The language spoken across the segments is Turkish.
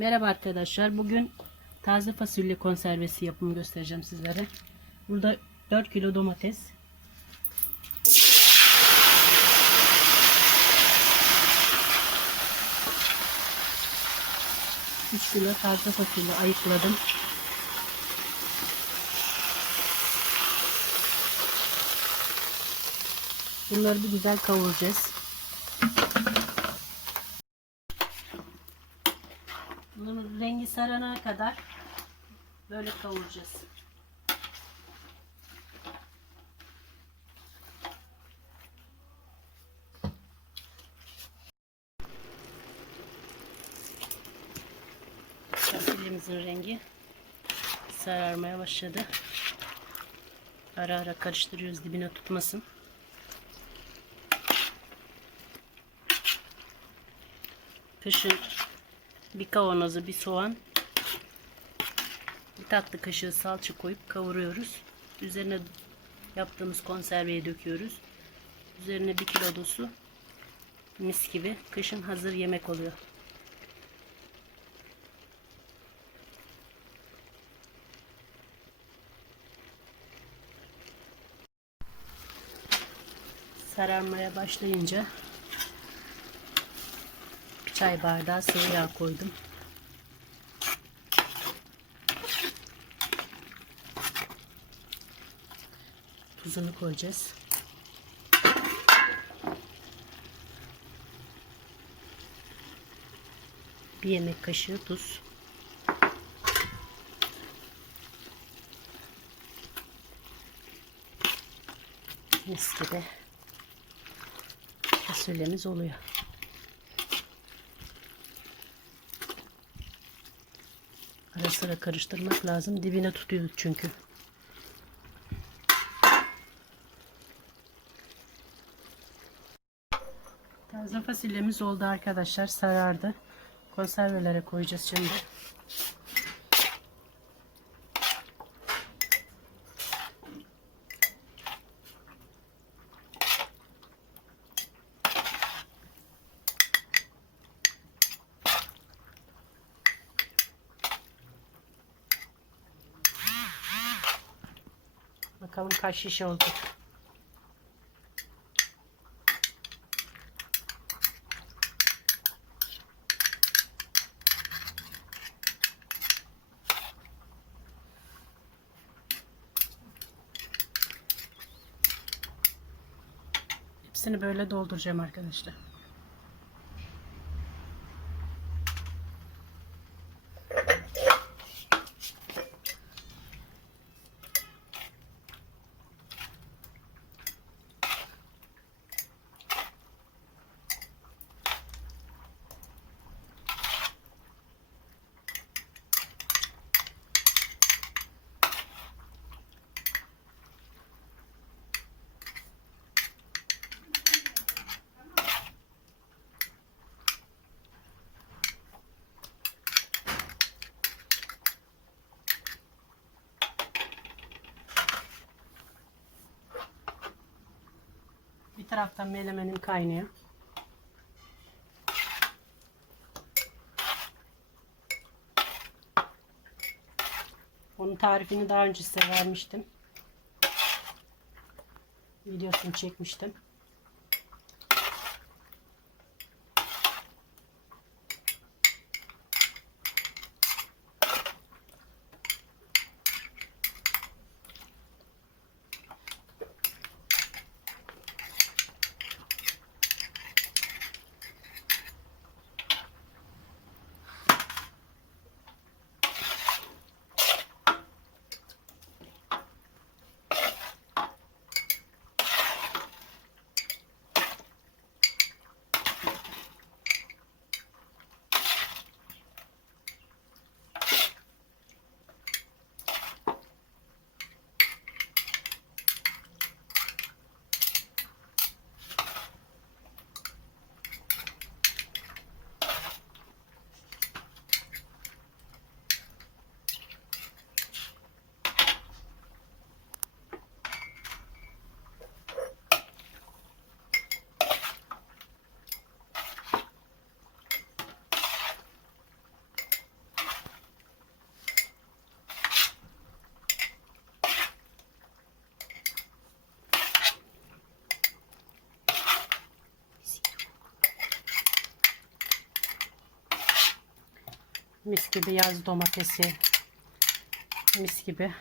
Merhaba arkadaşlar. Bugün taze fasulye konservesi yapımı göstereceğim sizlere. Burada 4 kilo domates. Üç kilo taze fasulye ayıkladım. Bunları bir güzel kavuracağız. Bunun rengi sarana kadar böyle kavuracağız. Fasulyemizin rengi sararmaya başladı. Ara ara karıştırıyoruz dibine tutmasın. Kışın bir kavanoza bir soğan tatlı kaşığı salça koyup kavuruyoruz. Üzerine yaptığımız konserveyi döküyoruz. Üzerine bir kilo da su mis gibi kışın hazır yemek oluyor. Sararmaya başlayınca bir çay bardağı sıvı yağ koydum. Tuzunu koyacağız. Bir yemek kaşığı tuz. Mis gibi fasulyemiz oluyor. Ara sıra karıştırmak lazım. Dibine tutuyor çünkü. Taze fasulyemiz oldu arkadaşlar. Sarardı. Konservelere koyacağız şimdi. Bakalım kaç şişe oldu. Hepsini böyle dolduracağım arkadaşlar. Taraftan melemenim kaynıyor. Onun tarifini daha önce size vermiştim. Videosunu çekmiştim. Mis gibi yaz domatesi. Mis gibi.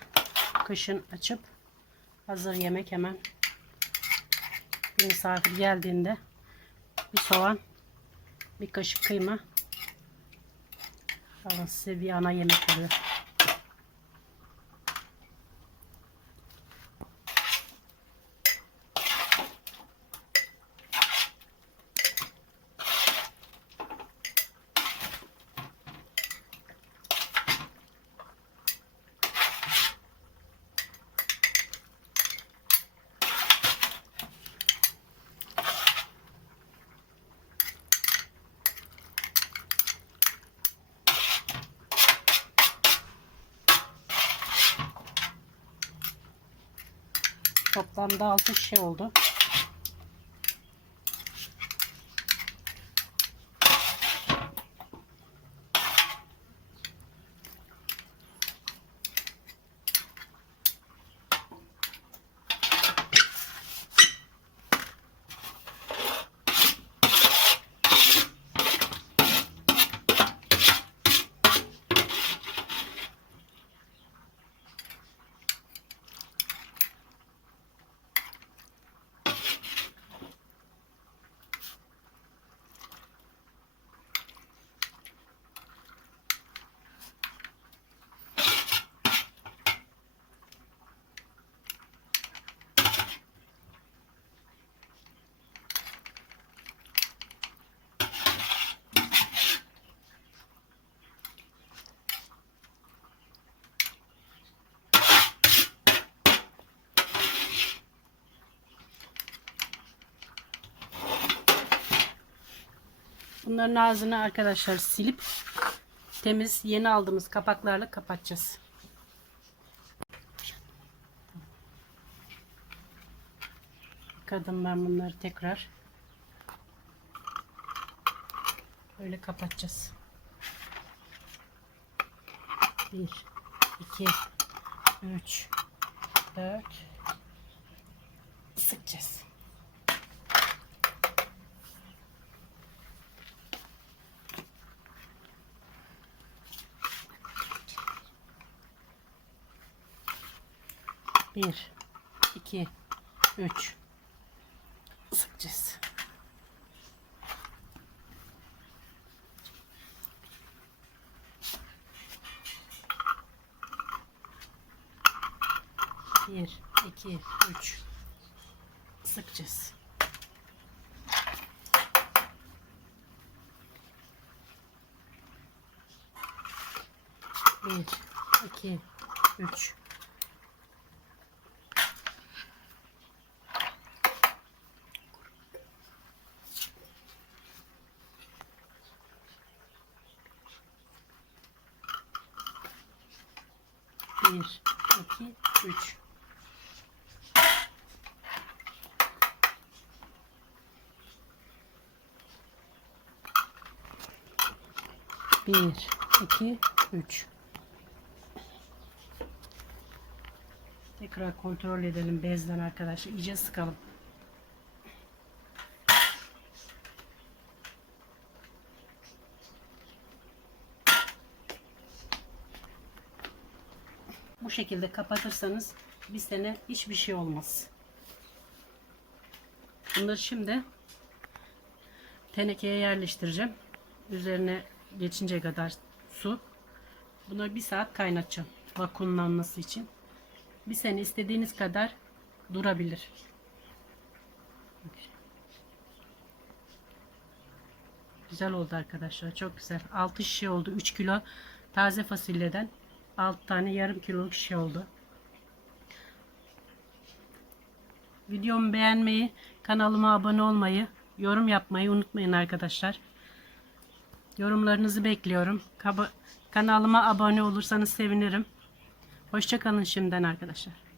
Kışın açıp hazır yemek hemen bir misafir geldiğinde bir soğan, bir kaşık kıyma alın size bir ana yemek oluyor. Toplamda 6 şişe oldu. Bunların ağzını arkadaşlar silip temiz yeni aldığımız kapaklarla kapatacağız. Yıkadım ben bunları tekrar. Böyle kapatacağız. 1 2 3 4 sıkacağız. Bir, iki, üç. Sıkacağız. Bir, iki, üç. Sıkacağız. Bir, iki, üç. Bir, iki, üç. Bir, iki, üç. Tekrar kontrol edelim bezden arkadaşlar. İyice sıkalım. Bu şekilde kapatırsanız bir sene hiçbir şey olmaz. Bunları şimdi tenekeye yerleştireceğim. Üzerine geçinceye kadar su. Bunları bir saat kaynatacağım. Vakumlanması için. Bir sene istediğiniz kadar durabilir. Güzel oldu arkadaşlar. Çok güzel. 6 şişe oldu. 3 kilo taze fasulyeden 6 tane yarım kiloluk şişe oldu. Videomu beğenmeyi, kanalıma abone olmayı, yorum yapmayı unutmayın arkadaşlar. Yorumlarınızı bekliyorum. Kanalıma abone olursanız sevinirim. Hoşçakalın şimdiden arkadaşlar.